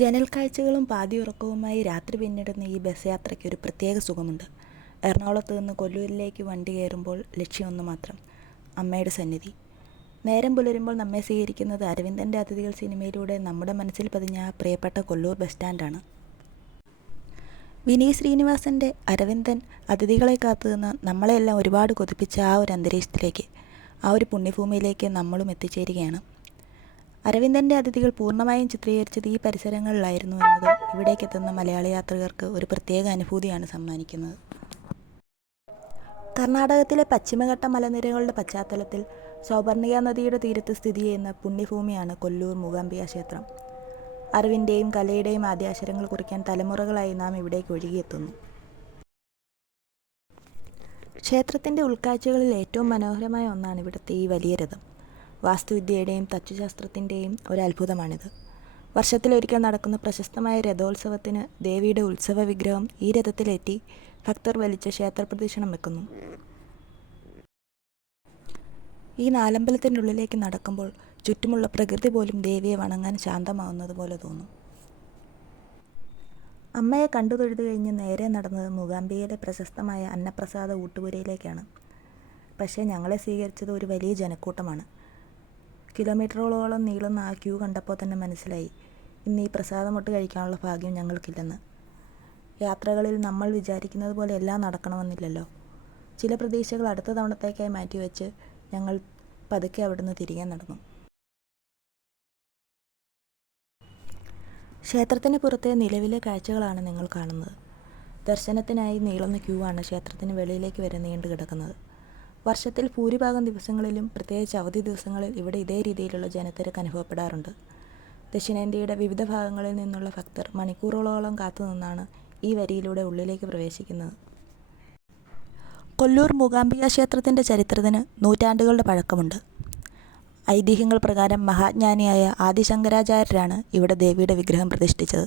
ജനൽക്കാഴ്ചകളും പാതിയുറക്കവുമായി രാത്രി പിന്നിടുന്ന ഈ ബസ് യാത്രയ്ക്ക് ഒരു പ്രത്യേക സുഖമുണ്ട്. എറണാകുളത്ത് നിന്ന് കൊല്ലൂരിലേക്ക് വണ്ടി കയറുമ്പോൾ ലക്ഷ്യമൊന്നു മാത്രം: അമ്മയുടെ സന്നിധി. നേരം പുലരുമ്പോൾ നമ്മെ സ്വീകരിക്കുന്നത് അരവിന്ദൻ്റെ അതിഥികൾ സിനിമയിലൂടെ നമ്മുടെ മനസ്സിൽ പതിഞ്ഞ ആ പ്രിയപ്പെട്ട കൊല്ലൂർ ബസ് സ്റ്റാൻഡാണ്. വിനീത് ശ്രീനിവാസൻ്റെ അരവിന്ദൻ അതിഥികളെ കാത്തുനിന്ന് നമ്മളെല്ലാം ഒരുപാട് കൊതിപ്പിച്ച ആ ഒരു അന്തരീക്ഷത്തിലേക്ക്, ആ ഒരു പുണ്യഭൂമിയിലേക്ക് നമ്മളും എത്തിച്ചേരുകയാണ്. അരവിന്ദൻ്റെ അതിഥികൾ പൂർണ്ണമായും ചിത്രീകരിച്ചത് ഈ പരിസരങ്ങളിലായിരുന്നു എന്നത് ഇവിടേക്കെത്തുന്ന മലയാളി യാത്രികർക്ക് ഒരു പ്രത്യേക അനുഭൂതിയാണ് സമ്മാനിക്കുന്നത്. കർണാടകത്തിലെ പശ്ചിമഘട്ട മലനിരകളുടെ പശ്ചാത്തലത്തിൽ സൗപർണിക നദിയുടെ തീരത്ത് സ്ഥിതി ചെയ്യുന്ന പുണ്യഭൂമിയാണ് കൊല്ലൂർ മൂകാംബിക ക്ഷേത്രം. അറിവിൻ്റെയും കലയുടെയും ആദ്യാക്ഷരങ്ങൾ കുറിക്കാൻ തലമുറകളായി നാം ഇവിടേക്ക് ഒഴുകിയെത്തുന്നു. ക്ഷേത്രത്തിൻ്റെ ഉൾക്കാഴ്ചകളിൽ ഏറ്റവും മനോഹരമായ ഒന്നാണ് ഇവിടുത്തെ ഈ വലിയ രഥം. വാസ്തുവിദ്യയുടെയും തച്ചുശാസ്ത്രത്തിൻ്റെയും ഒരു അത്ഭുതമാണിത്. വർഷത്തിലൊരിക്കൽ നടക്കുന്ന പ്രശസ്തമായ രഥോത്സവത്തിന് ദേവിയുടെ ഉത്സവ വിഗ്രഹം ഈ രഥത്തിലേറ്റി ഭക്തർ വലിച്ച് ക്ഷേത്രപ്രദക്ഷിണം വെക്കുന്നു. ഈ നാലമ്പലത്തിൻ്റെ ഉള്ളിലേക്ക് നടക്കുമ്പോൾ ചുറ്റുമുള്ള പ്രകൃതി പോലും ദേവിയെ വണങ്ങാൻ ശാന്തമാവുന്നത് പോലെ തോന്നും. അമ്മയെ കണ്ടു തൊഴുതു കഴിഞ്ഞ് നേരെ നടന്നത് മൂകാംബികയിലെ പ്രശസ്തമായ അന്നപ്രസാദ ഊട്ടുപുരയിലേക്കാണ്. പക്ഷേ ഞങ്ങളെ സ്വീകരിച്ചത് ഒരു വലിയ ജനക്കൂട്ടമാണ്. കിലോമീറ്ററുകളോളം നീളുന്ന ആ ക്യൂ കണ്ടപ്പോൾ തന്നെ മനസ്സിലായി, ഇന്ന് ഈ പ്രസാദമൊട്ട് കഴിക്കാനുള്ള ഭാഗ്യം ഞങ്ങൾക്കില്ലെന്ന്. യാത്രകളിൽ നമ്മൾ വിചാരിക്കുന്നത് പോലെ എല്ലാം നടക്കണമെന്നില്ലല്ലോ. ചില പ്രതീക്ഷകൾ അടുത്ത തവണത്തേക്കായി മാറ്റിവെച്ച് ഞങ്ങൾ പതുക്കെ അവിടുന്ന് തിരികെ നടന്നു. ക്ഷേത്രത്തിന് പുറത്തെ നിലവിലെ കാഴ്ചകളാണ് നിങ്ങൾ കാണുന്നത്. ദർശനത്തിനായി നീളുന്ന ക്യൂ ആണ് ക്ഷേത്രത്തിന് വെളിയിലേക്ക് വരെ നീണ്ടു കിടക്കുന്നത്. വർഷത്തിൽ ഭൂരിഭാഗം ദിവസങ്ങളിലും പ്രത്യേകിച്ച് അവധി ദിവസങ്ങളിൽ ഇവിടെ ഇതേ രീതിയിലുള്ള ജനത്തിരക്ക് അനുഭവപ്പെടാറുണ്ട്. ദക്ഷിണേന്ത്യയുടെ വിവിധ ഭാഗങ്ങളിൽ നിന്നുള്ള ഭക്തർ മണിക്കൂറുകളോളം കാത്തുനിന്നാണ് ഈ വരിയിലൂടെ ഉള്ളിലേക്ക് പ്രവേശിക്കുന്നത്. കൊല്ലൂർ മൂകാംബിക ക്ഷേത്രത്തിൻ്റെ ചരിത്രത്തിന് നൂറ്റാണ്ടുകളുടെ പഴക്കമുണ്ട്. ഐതിഹ്യങ്ങൾ പ്രകാരം മഹാജ്ഞാനിയായ ആദിശങ്കരാചാര്യരാണ് ഇവിടെ ദേവിയുടെ വിഗ്രഹം പ്രതിഷ്ഠിച്ചത്.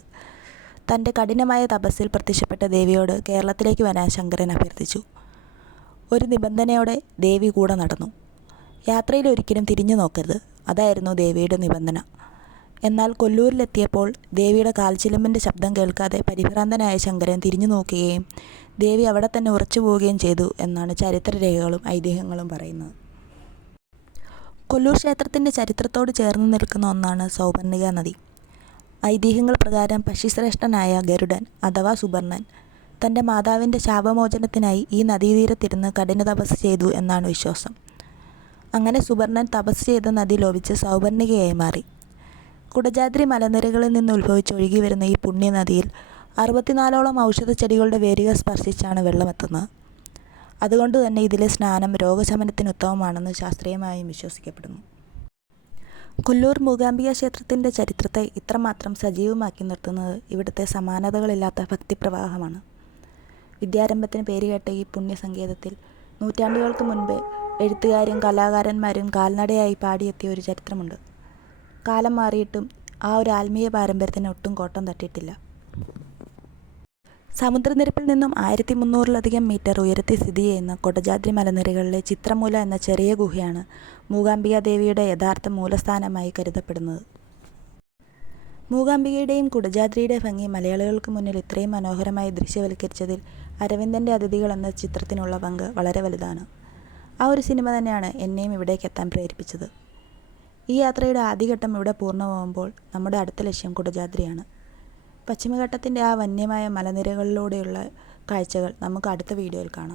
തൻ്റെ കഠിനമായ തപസ്സിൽ പ്രത്യക്ഷപ്പെട്ട ദേവിയോട് കേരളത്തിലേക്ക് വരാൻ ശങ്കരൻ അഭ്യർത്ഥിച്ചു. ഒരു നിബന്ധനയോടെ ദേവി കൂടെ നടന്നു. യാത്രയിൽ ഒരിക്കലും തിരിഞ്ഞു നോക്കരുത്, അതായിരുന്നു ദേവിയുടെ നിബന്ധന. എന്നാൽ കൊല്ലൂരിലെത്തിയപ്പോൾ ദേവിയുടെ കാൽച്ചിലമ്പിൻ്റെ ശബ്ദം കേൾക്കാതെ പരിഭ്രാന്തനായ ശങ്കരൻ തിരിഞ്ഞു നോക്കുകയും ദേവി അവിടെ തന്നെ ഉറച്ചു പോവുകയും ചെയ്തു എന്നാണ് ചരിത്രരേഖകളും ഐതിഹ്യങ്ങളും പറയുന്നത്. കൊല്ലൂർ ക്ഷേത്രത്തിൻ്റെ ചരിത്രത്തോട് ചേർന്ന് നിൽക്കുന്ന ഒന്നാണ് സൗപർണിക നദി. ഐതിഹ്യങ്ങൾ പ്രകാരം പക്ഷിശ്രേഷ്ഠനായ ഗരുഡൻ അഥവാ സുബർണൻ തൻ്റെ മാതാവിൻ്റെ ശാപമോചനത്തിനായി ഈ നദീതീരത്തിരുന്ന് കഠിന തപസ് ചെയ്തു എന്നാണ് വിശ്വാസം. അങ്ങനെ സുബർണൻ തപസ് ചെയ്ത നദി ലോപിച്ച് സൗപർണികയായി മാറി. കുടജാദ്രി മലനിരകളിൽ നിന്ന് ഉത്ഭവിച്ചൊഴുകി വരുന്ന ഈ പുണ്യനദിയിൽ 64ഓളം ഔഷധച്ചെടികളുടെ വേരുകൾ സ്പർശിച്ചാണ് വെള്ളമെത്തുന്നത്. അതുകൊണ്ട് തന്നെ ഇതിലെ സ്നാനം രോഗശമനത്തിന് ഉത്തമമാണെന്ന് ശാസ്ത്രീയമായും വിശ്വസിക്കപ്പെടുന്നു. കൊല്ലൂർ മൂകാംബിക ക്ഷേത്രത്തിൻ്റെ ചരിത്രത്തെ ഇത്രമാത്രം സജീവമാക്കി നിർത്തുന്നത് ഇവിടുത്തെ സമാനതകളില്ലാത്ത ഭക്തിപ്രവാഹമാണ്. വിദ്യാരംഭത്തിന് പേരുകേട്ട ഈ പുണ്യസങ്കേതത്തിൽ നൂറ്റാണ്ടുകൾക്ക് മുൻപ് എഴുത്തുകാരും കലാകാരന്മാരും കാൽനടയായി പാടിയെത്തിയ ഒരു ചരിത്രമുണ്ട്. കാലം മാറിയിട്ടും ആ ഒരു ആത്മീയ പാരമ്പര്യത്തിന് ഒട്ടും കോട്ടം തട്ടിയിട്ടില്ല. സമുദ്രനിരപ്പിൽ നിന്നും 1300-ലധികം മീറ്റർ ഉയരത്തിൽ സ്ഥിതി ചെയ്യുന്ന കൊടജാദ്രി മലനിരകളിലെ ചിത്രമൂല എന്ന ചെറിയ ഗുഹയാണ് മൂകാംബിക ദേവിയുടെ യഥാർത്ഥ മൂലസ്ഥാനമായി കരുതപ്പെടുന്നത്. മൂകാംബികയുടെയും കുടജാദ്രിയുടെ ഭംഗി മലയാളികൾക്ക് മുന്നിൽ ഇത്രയും മനോഹരമായി ദൃശ്യവൽക്കരിച്ചതിൽ അരവിന്ദൻ്റെ അതിഥികൾ എന്ന ചിത്രത്തിനുള്ള പങ്ക് വളരെ വലുതാണ്. ആ ഒരു സിനിമ തന്നെയാണ് എന്നെയും ഇവിടേക്ക് എത്താൻ പ്രേരിപ്പിച്ചത്. ഈ യാത്രയുടെ ആദ്യഘട്ടം ഇവിടെ പൂർണ്ണമാകുമ്പോൾ നമ്മുടെ അടുത്ത ലക്ഷ്യം കുടജാദ്രിയാണ്. പശ്ചിമഘട്ടത്തിൻ്റെ ആ വന്യമായ മലനിരകളിലൂടെയുള്ള കാഴ്ചകൾ നമുക്ക് അടുത്ത വീഡിയോയിൽ കാണാം.